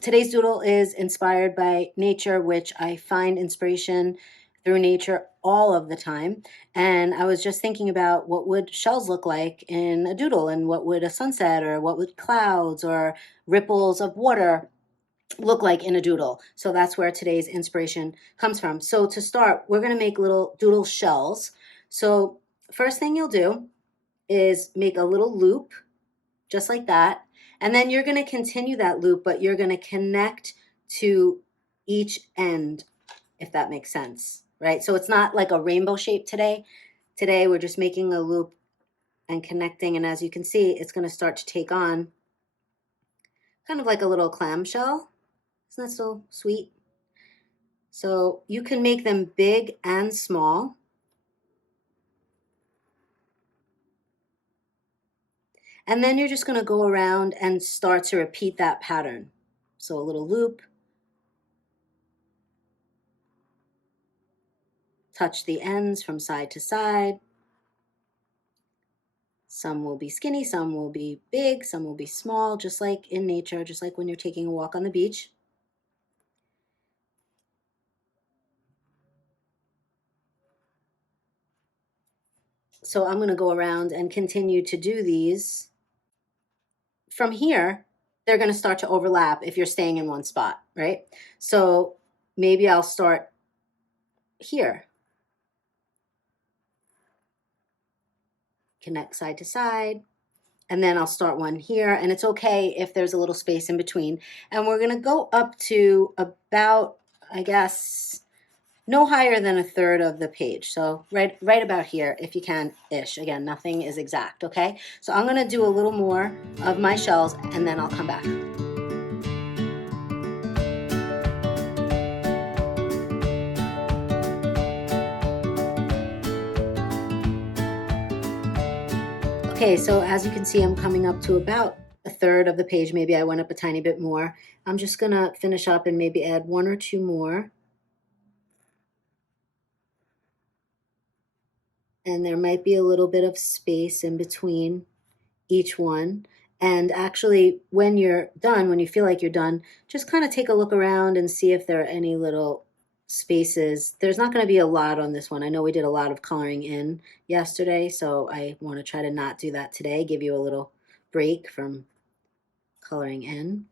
Today's doodle is inspired by nature, which I find inspiration through nature all of the time. And I was just thinking about what would shells look like in a doodle, and what would a sunset, or what would clouds or ripples of water look like in a doodle. So that's where today's inspiration comes from. So to start, we're going to make little doodle shells. So first thing you'll do is make a little loop just like that. And then you're going to continue that loop, but you're going to connect to each end, if that makes sense, right? So it's not like a rainbow shape today. Today, we're just making a loop and connecting. And as you can see, it's going to start to take on kind of like a little clamshell. Isn't that so sweet? So you can make them big and small. And then you're just going to go around and start to repeat that pattern. So a little loop, touch the ends from side to side. Some will be skinny, some will be big, some will be small, just like in nature, just like when you're taking a walk on the beach. So I'm going to go around and continue to do these. From here, they're going to start to overlap if you're staying in one spot, right? So maybe I'll start here. Connect side to side. And then I'll start one here. And it's okay if there's a little space in between. And we're going to go up to about, I guess, no higher than a third of the page. So right about here, if you can, ish. Again, nothing is exact, okay? So I'm going to do a little more of my shells, and then I'll come back. Okay, so as you can see, I'm coming up to about a third of the page. Maybe I went up a tiny bit more. I'm just going to finish up and maybe add one or two more. And there might be a little bit of space in between each one. And actually, when you're done, when you feel like you're done, just kind of take a look around and see if there are any little spaces. There's not going to be a lot on this one. I know we did a lot of coloring in yesterday, so I want to try to not do that today, give you a little break from coloring in.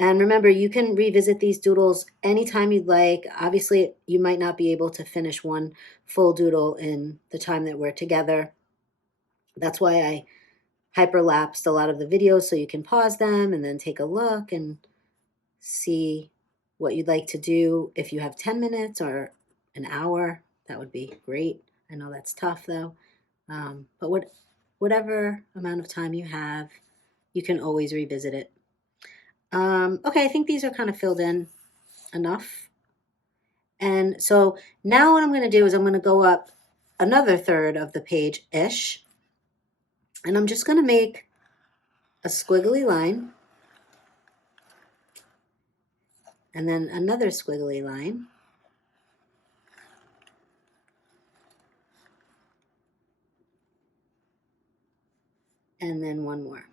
And remember, you can revisit these doodles anytime you'd like. Obviously, you might not be able to finish one full doodle in the time that we're together. That's why I hyperlapsed a lot of the videos, so you can pause them and then take a look and see what you'd like to do. If you have 10 minutes or an hour, that would be great. I know that's tough though. But whatever amount of time you have, you can always revisit it. Okay, I think these are kind of filled in enough. And so now what I'm going to do is I'm going to go up another third of the page-ish. And I'm just going to make a squiggly line. And then another squiggly line. And then one more.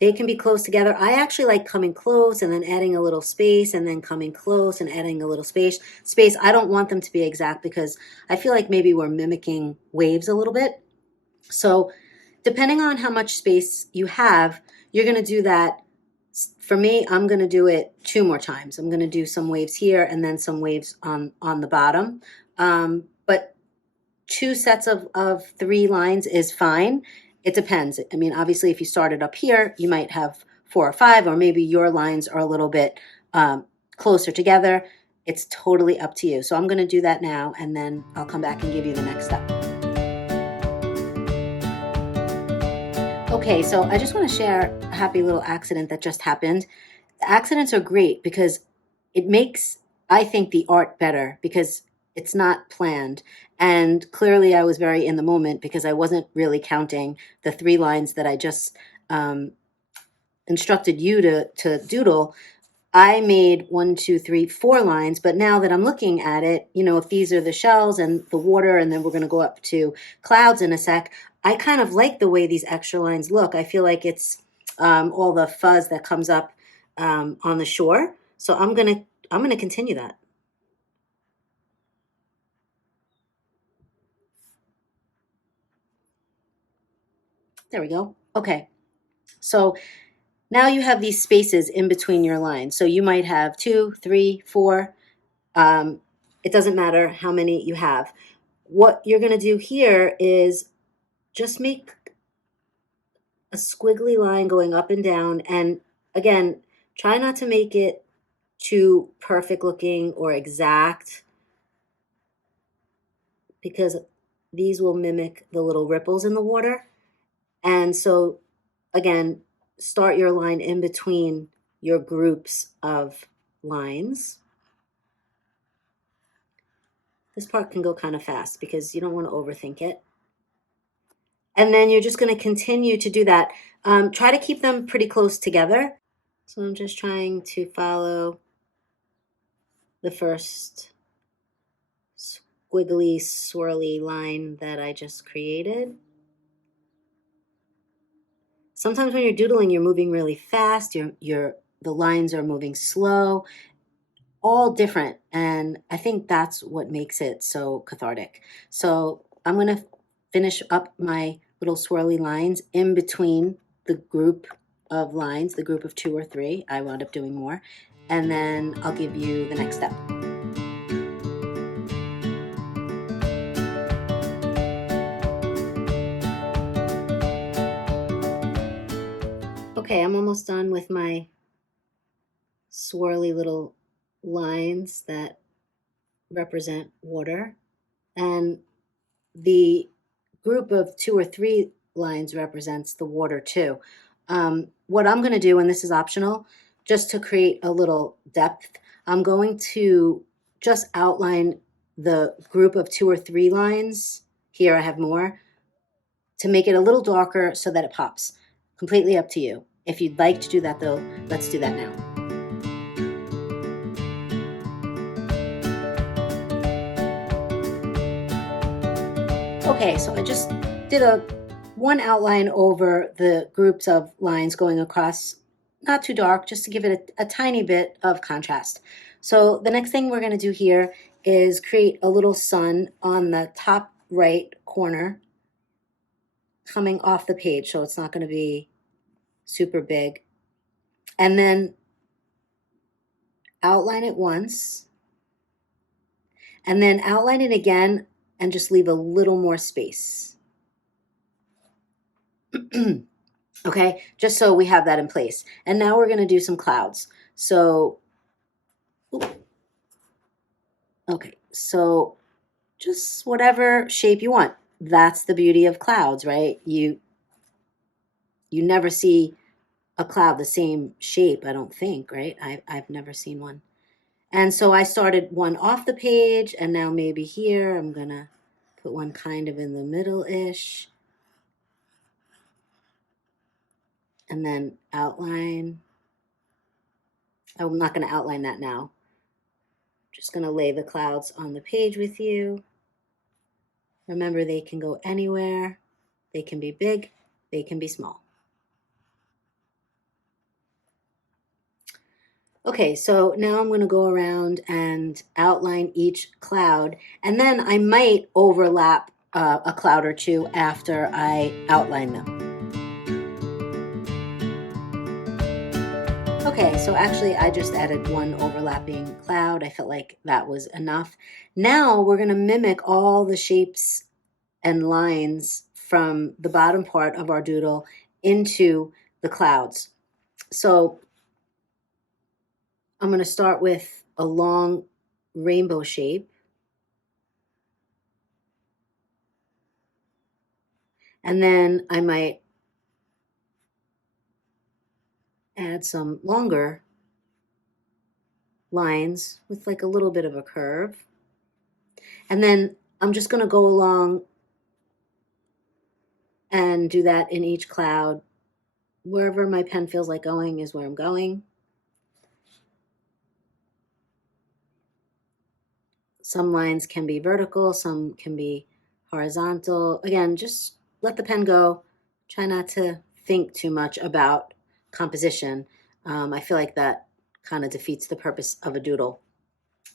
They can be close together. I actually like coming close and then adding a little space, and then coming close and adding a little space. I don't want them to be exact because I feel like maybe we're mimicking waves a little bit. So depending on how much space you have, you're going to do that. For me, I'm going to do it 2 more times. I'm going to do some waves here and then some waves on the bottom. But 2 sets of 3 lines is fine. It depends. I mean, obviously, if you started up here, you might have 4 or 5, or maybe your lines are a little bit closer together. It's totally up to you. So I'm going to do that now, and then I'll come back and give you the next step. Okay, so I just want to share a happy little accident that just happened. The accidents are great because it makes, I think, the art better because it's not planned. And clearly I was very in the moment because I wasn't really counting the 3 lines that I just instructed you to doodle. I made 1, 2, 3, 4 lines, but now that I'm looking at it, you know, if these are the shells and the water, and then we're going to go up to clouds in a sec, I kind of like the way these extra lines look. I feel like it's all the fuzz that comes up on the shore. So I'm gonna continue that. There we go. Okay. So now you have these spaces in between your lines. So you might have two, three, four. Um, it doesn't matter how many you have. What you're going to do here is just make a squiggly line going up and down. And again, try not to make it too perfect looking or exact, because these will mimic the little ripples in the water. And so, again, start your line in between your groups of lines. This part can go kind of fast because you don't want to overthink it. And then you're just going to continue to do that. Try to keep them pretty close together. So I'm just trying to follow the first squiggly, swirly line that I just created. Sometimes when you're doodling, you're moving really fast. The lines are moving slow, all different. And I think that's what makes it so cathartic. So I'm going to finish up my little swirly lines in between the group of lines, the group of two or three. I wound up doing more. And then I'll give you the next step. Okay, I'm almost done with my swirly little lines that represent water. And the group of two or three lines represents the water too. What I'm going to do, and this is optional, just to create a little depth, I'm going to just outline the group of two or three lines. Here I have more to make it a little darker so that it pops. Completely up to you. If you'd like to do that though, let's do that now. Okay, so I just did one outline over the groups of lines going across, not too dark, just to give it a tiny bit of contrast. So the next thing we're going to do here is create a little sun on the top right corner coming off the page, so it's not going to be super big. And then outline it once, and then outline it again and just leave a little more space. Okay, just so we have that in place. And now we're going to do some clouds. So, okay, so just whatever shape you want. That's the beauty of clouds, right? You never see a cloud the same shape, I don't think, right? I've never seen one. And so I started one off the page, and now maybe here I'm going to put one kind of in the middle-ish. And then outline. I'm not going to outline that now. Just going to lay the clouds on the page with you. Remember, they can go anywhere. They can be big. They can be small. Okay, so now I'm going to go around and outline each cloud, and then I might overlap a cloud or two after I outline them. Okay, so actually I just added one overlapping cloud. I felt like that was enough. Now we're going to mimic all the shapes and lines from the bottom part of our doodle into the clouds. So I'm going to start with a long rainbow shape. And then I might add some longer lines with like a little bit of a curve. And then I'm just going to go along and do that in each cloud. Wherever my pen feels like going is where I'm going. Some lines can be vertical, some can be horizontal. Again, just let the pen go. Try not to think too much about composition, I feel like that kind of defeats the purpose of a doodle.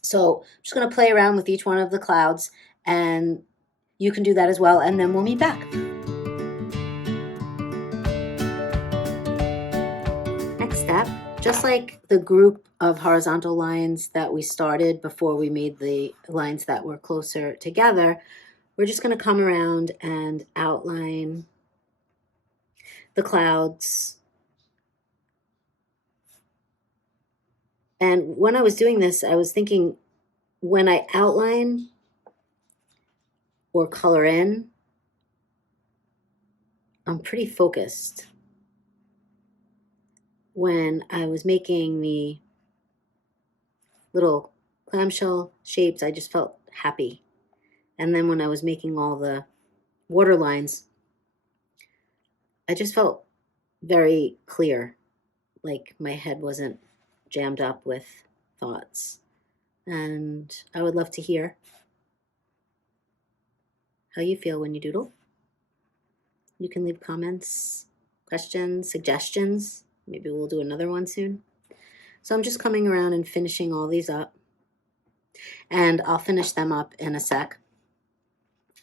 So I'm just going to play around with each one of the clouds, and you can do that as well, and then we'll meet back. Next step, just like the group of horizontal lines that we started before we made the lines that were closer together, we're just going to come around and outline the clouds. And when I was doing this, I was thinking, when I outline or color in, I'm pretty focused. When I was making the little clamshell shapes, I just felt happy. And then when I was making all the water lines, I just felt very clear, like my head wasn't jammed up with thoughts. And I would love to hear how you feel when you doodle. You can leave comments, questions, suggestions. Maybe we'll do another one soon. So I'm just coming around and finishing all these up, and I'll finish them up in a sec.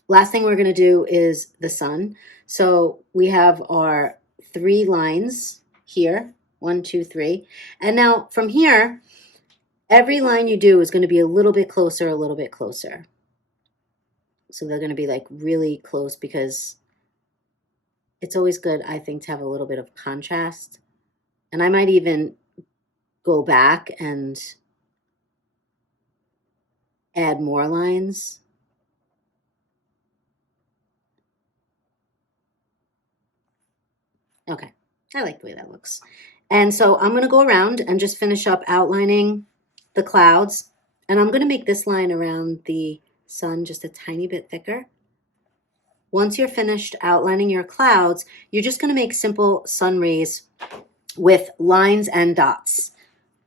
Last thing we're going to do is the sun. So we have our 3 lines here, 1, 2, 3. And now from here, every line you do is going to be a little bit closer, a little bit closer. So they're going to be like really close, because it's always good, I think, to have a little bit of contrast. And I might even go back and add more lines. Okay, I like the way that looks. And so I'm going to go around and just finish up outlining the clouds. And I'm going to make this line around the sun just a tiny bit thicker. Once you're finished outlining your clouds, you're just going to make simple sun rays with lines and dots,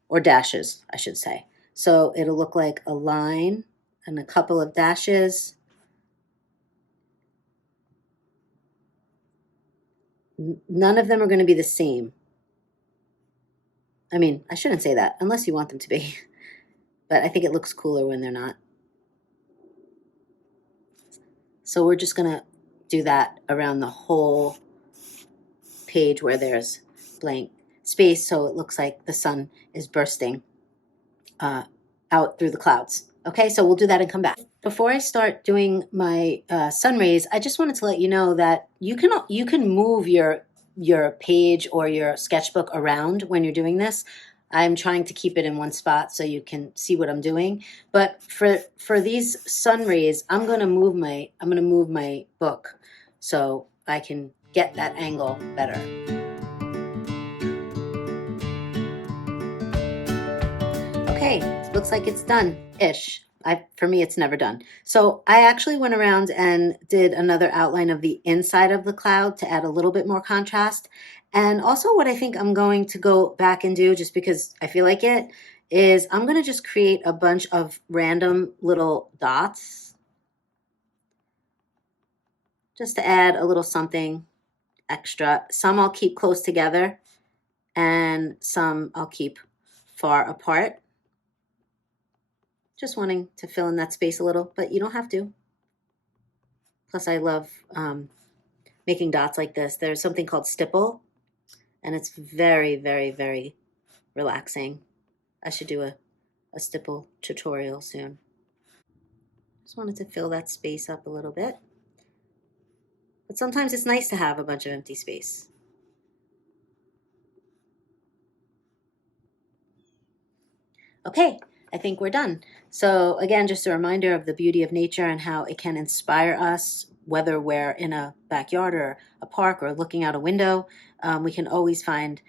or dashes, I should say. So it'll look like a line and a couple of dashes. None of them are going to be the same. I mean, I shouldn't say that, unless you want them to be. But I think it looks cooler when they're not. So we're just going to do that around the whole page where there's blank space, so it looks like the sun is bursting out through the clouds. Okay, so we'll do that and come back. Before I start doing my sun rays, I just wanted to let you know that you can move your page or your sketchbook around when you're doing this. I'm trying to keep it in one spot so you can see what I'm doing. But for these sun rays, I'm gonna move my book so I can get that angle better. Okay, looks like it's done-ish. For me, it's never done. So I actually went around and did another outline of the inside of the cloud to add a little bit more contrast. And also what I think I'm going to go back and do, just because I feel like it, is I'm going to just create a bunch of random little dots just to add a little something extra. Some I'll keep close together and some I'll keep far apart. Just wanting to fill in that space a little, but you don't have to. Plus, I love making dots like this. There's something called stipple, and it's very, very, very relaxing. I should do a stipple tutorial soon. Just wanted to fill that space up a little bit. But sometimes it's nice to have a bunch of empty space. Okay, I think we're done. So again, just a reminder of the beauty of nature and how it can inspire us, whether we're in a backyard or a park or looking out a window. We can always find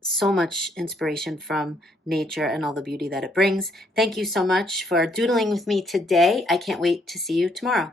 so much inspiration from nature and all the beauty that it brings. Thank you so much for doodling with me today. I can't wait to see you tomorrow.